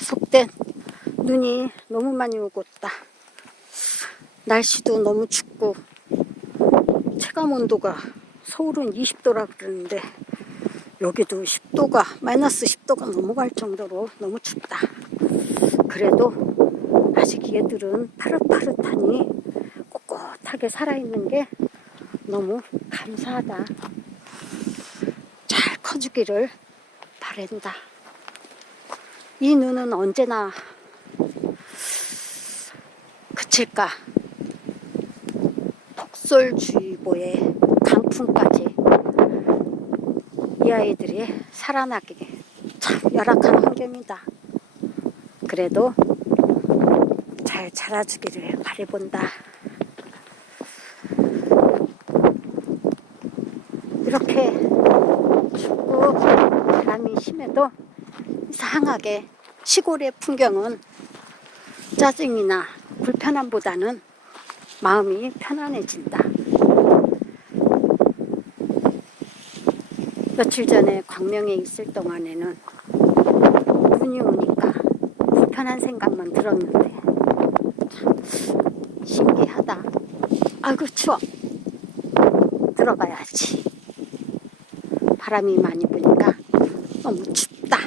속된 눈이 너무 많이 오고 있다. 날씨도 너무 춥고 체감 온도가 서울은 20도라 그러는데 여기도 10도가 마이너스 10도가 넘어갈 정도로 너무 춥다. 그래도 아직 얘들은 파릇파릇하니 꼿꼿하게 살아있는 게 너무 감사하다. 잘 커주기를 바란다. 이 눈은 언제나 그칠까? 폭설주의보에 강풍까지 이 아이들이 살아나기 참 열악한 환경이다. 그래도 잘 자라주기를 바라본다. 이렇게 춥고 바람이 심해도 이상하게 시골의 풍경은 짜증이나 불편함보다는 마음이 편안해진다. 며칠 전에 광명에 있을 동안에는 눈이 오니까 불편한 생각만 들었는데 참 신기하다. 아이고 추워. 들어가야지. 바람이 많이 부니까 너무 춥다.